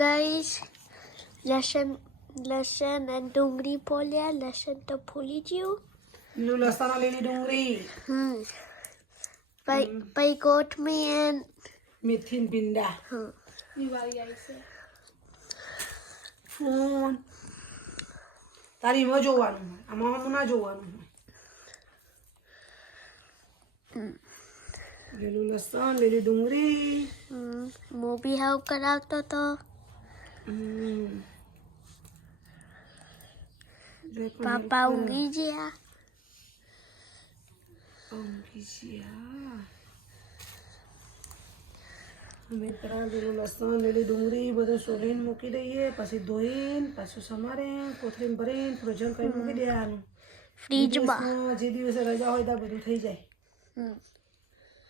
Guys, લસણ અને ડુંગળી ફોલ્યા. લસણ તો ફૂલી ગયું. લસણ લીલી ડુંગળી પછી કોથમીર મેથી ને ભીંડા દિવાળી આવી છે. ફોન તારી એમાં જોવાનું હોય, આમાં ના જોવાનું હોય. લીલું લસણ લીલી ડુંગળી હું બી હાવ કરાવતો તો. પાપા ઊંઘી ગયા. અમે પેલા લીલું લસણ લીલી ડુંગળી બધું સોલીને મૂકી દઈએ, પછી ધોઈને પાછું સમારીને કોથળીને ભરીને ફ્રોઝન કરીને મૂકી દેવાનું ફ્રીજમાં. જે દિવસે રજા હોય ત્યાં બધું થઈ જાય.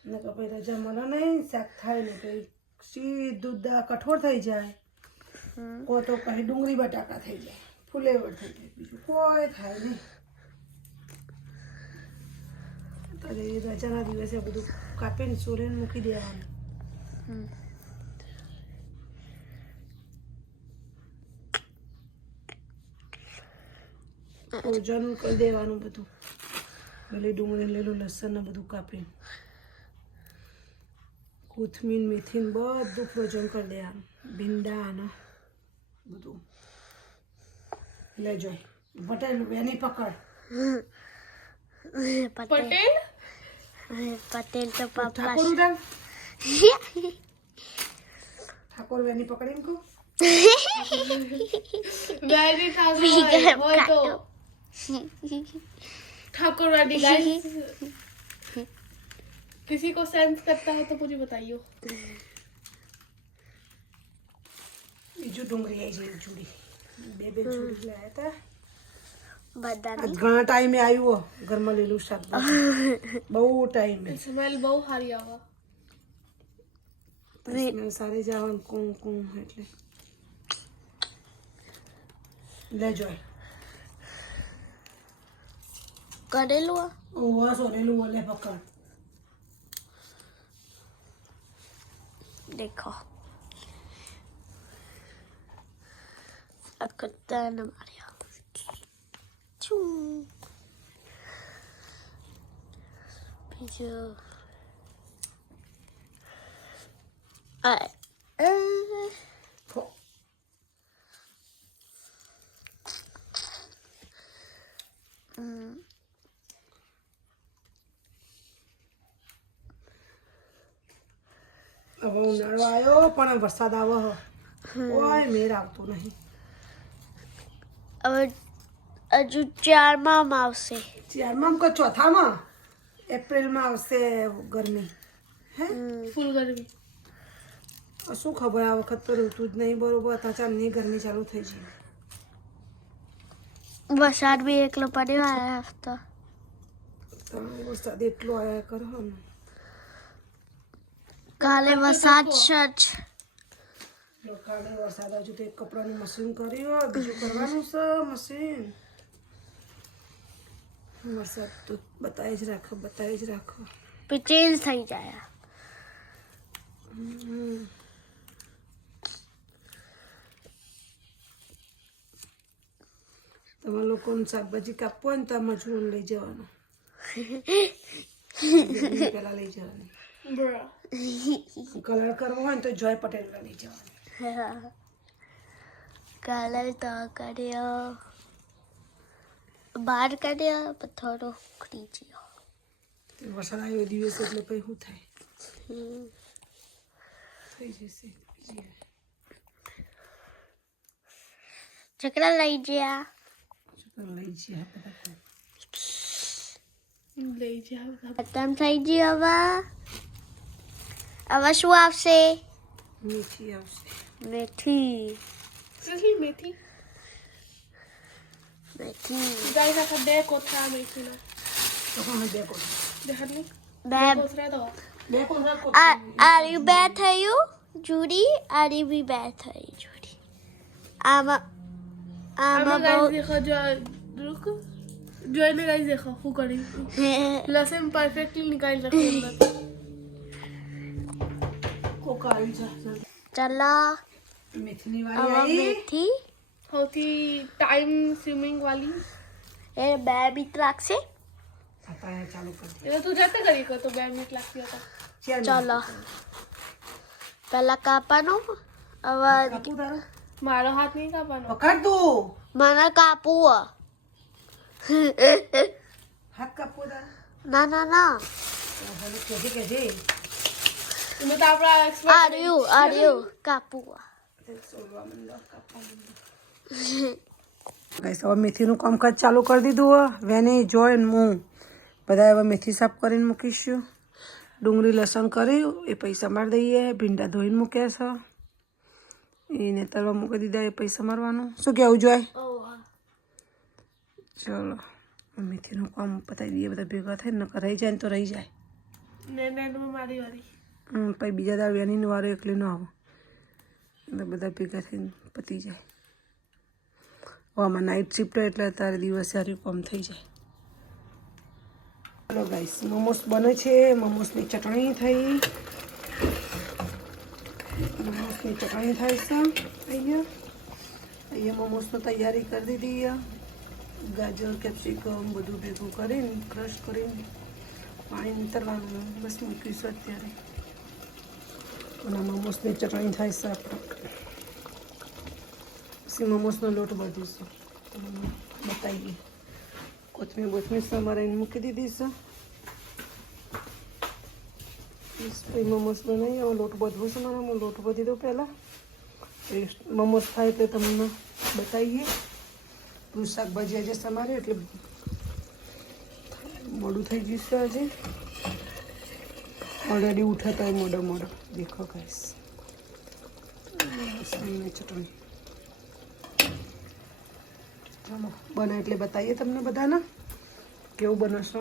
ને તો પછી રજા મળે નહીં, શાક થાય ને પછી સીધું કઠોળ થઈ જાય, કો તો પછી ડુંગળી બટાકા થઈ જાય, ફુલેવર થઈ જાય, બીજું કોઈ થાય નહીં. રજાના દિવસે બધું કાપીને સોલીને મૂકી દેવાનું. ફ્રોઝન કરી દેવાનું બધું, લીલી ડુંગળી લીલું લસણ ને બધું કાપીને, કોથમીર મેથી બધું ફ્રોઝન કરી દેવાનું. ભીંડા ને બધું લેજો. પટેલ વેની પકડ. પટેલ તો પપ્પા. ઠાકોર વેની પકડીને કહું ठाकुर वाली गाइस, किसी को सेंस करता है तो मुझे बताइए. બીજું ડુંગળી આવી જાય ચૂડી, બે ચૂડી લાયા હતા. બધાની ઘણા ટાઈમે આવ્યો ઘરમાં લીલું શાકભાજી, બહુ ટાઈમે. स्मेल बहुत सारी आवा. સ્મેલ સારી જવાનું કુમ એટલે લેજો. કરેલું ઓવા સોરેલું ઓલે પકડ. દેખો અકતા ન માર્યા. બીજું હવે ઉનાળો આવ્યો પણ વરસાદ આવે કોઈ મેર આવતો નહીં. હવે હજુ 4માં આવશે. 4માં કે ચોથામાં એપ્રિલમાં આવશે ગરમી. હે फुल गर्मी. શું ખબર આ વખત તો ઋતુ જ નહીં બરોબર, અચાનક ગરમી ચાલુ થઈ જાય. વરસાદ બી એકલો પડ્યો આ હફતો. વરસાદ એટલો આવ્યા કરો ને. કાલે વરસાદ છે જ. કાલે વરસાદ હજુ તો એક કપડાનું મશીન કર્યું, બીજું કરવાનું છે મશીન. વરસાદ તો બતાવી જ રાખો. પછી ચેન્જ થઈ જાય. તમારા લોકોને શાકભાજી કાપવું હોય ને તો મજૂર લઈ જવાનું. પેલા લઈ જવાની. કલર કરવો હોય ને તો જોય પટેલ લઈ જવાની. કલર તો કર્યો, બહાર કર્યો, થોડો ઉખડી ગયો. વરસાદ આવ્યો દિવસ એટલે પછી શું થાય, થઈ જશે. ચકડા લઈ ગયા. લઈ જાય ले जाओ. ખતમ થઈ ગયું. હવે શું આવશે? મીઠી આવશે. મેથી. Really methi. મેથી. Guys, I have there kothra methi na. તો કોણ બે કોણ Deharni. બેબ. Kothra da. બે કોણ આર્યુ બે થયું જુડી? આર્યુ બી બે થઈ જુડી. આમાં guys બહુ dekho jo रुको. जो ने guys देखो हु करी. लहसुन परफेक्टली निकाल रखा है. કોક આવી જા ચલો મેથીની વાળી હવે આવી મેથી સૌથી ટાઈમ સ્વિમિંગ વાળી એ 2 મિનિટ લાગશે. आता ચાલુ કરી એટલે તું જતે કરી કર તો 2 મિનિટ લાગતી હતા. ચાલો પહેલા કાપવાનું. હવે કાપું તારો મારો હાથ નહીં કાપવાનો. પકડ તું મને કાપવું. હાથ કાપું તારો ના ના ના કેજે તમે તો આપણા expert આર્યું કાપવું. ગાઈસ હવે મેથીનું કામકાજ ચાલુ કરી દીધું. વેની જોય ને હું બધા હવે મેથી સાફ કરીને મૂકીશું. ડુંગળી લસણ કર્યું એ પૈસા મારી દઈએ. ભીંડા ધોઈને મૂક્યા છે એને તરવા મૂકી દીધા. એ પૈસા મારવાનું શું કહેવું જોઈએ. ચલો મેથીનું કામ પતાવી દઈએ બધા ભેગા થઈને. નકર રહી જાય ને તો રહી જાય. ને મારી વાળી પછી બીજા દાળ વેનીનો વારો એકલી ન આવો એટલે બધા ભેગા થઈને પતી જાય. હવે આમાં નાઇટ શિફ્ટ હોય એટલે અત્યારે દિવસે સારું કામ થઈ જાય. ચલો ગાઈસ મોમોસ બને છે. મોમોસની ચટણી થઈ. મોમોસની ચટણી થાય છે. અહીંયા મોમોસની તૈયારી કરી દીધી. ગાજર કેપ્સિકમ બધું ભેગું કરીને ક્રશ કરીને પાણી નીતરવાનું બસ મૂકીશું અત્યારે. અને મોમોસની ચટણી થાય છે આપણે. પછી મોમોસનો લોટ બાંધીશું બતાવીએ. કોથમીર સમારીને મૂકી દીધી છે. પછી મોમોસ બનાવી હવે લોટ બાંધવો છે મારે. હું લોટ બાંધી દઉં પહેલાં. મોમોસ થાય એટલે તમને બતાવીએ. પેલું શાકભાજી આજે સમાર્યું એટલે મોડું થઈ ગયું છે. આજે ઓલરેડી ઉઠાતા હોય મોડો દેખો ગાઈસ. ચટણી ચાલો બને એટલે બતાવીએ તમને બધાને કેવું બનાવશો.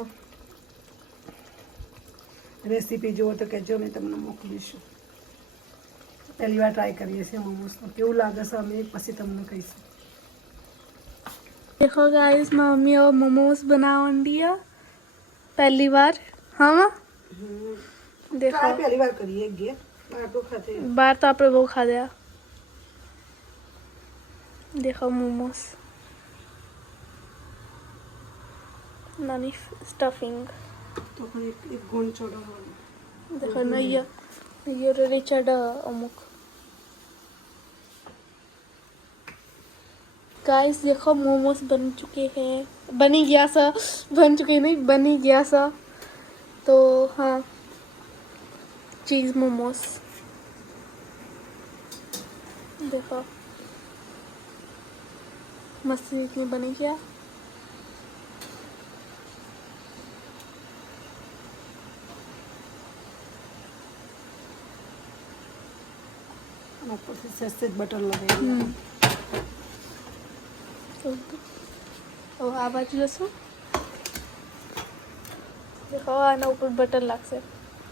રેસીપી જુઓ તો કહેજો, મેં તમને મોકલીશું. પહેલી વાર ટ્રાય કરીએ છીએ મોમોસનું. કેવું લાગે છે અમે પછી તમને કહીશું. देखो गाइस मम्मी और मोमोज बनावन दिया पहली बार. हाँ देखो ટ્રાય પહેલી વાર કરીએ. ઘેર બહાર તો ખાતે बार तो आपने वो खा दिया. देखो मोमोज नानी स्टफिंग. તો પણ એક ગોળ ચડાવવાનું. देखो ना ये रेडी चढ़ा अमुक. गाइस देखो मोमोज बन चुके हैं. बनी गया सा बन चुके नहीं बनी गया सा. तो हाँ चीज़ मोमोज देखो मस्त इतनी बनी क्या. ઉપરથી સસ્તે જ બટર લગાવી. तो आ बाजू जसो देखो आना ऊपर बटर लागसे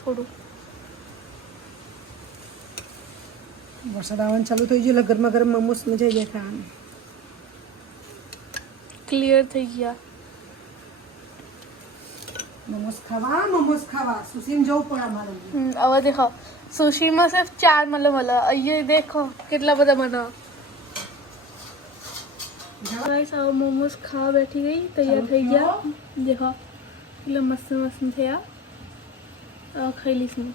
थोड़ू. વરસાદ આવવાનું ચાલુ થઈ ગયું એટલે ગરમા ગરમ મોમોસ મજા આવી જાય ખાવાની. क्लियर થઈ ગયા. મોમોસ ખાવા સુશીને જવું પડે અમારે. હવે દેખો સુશીમાં સિર્ફ 4 મળે. અહીંયા દેખો કેટલા બધા બના. गाइस अब मोमोज खा बैठी गई. तैयार થઈ ગયા. देखो એટલે મસ્ત થયા. ખાઈ લઈશ હું.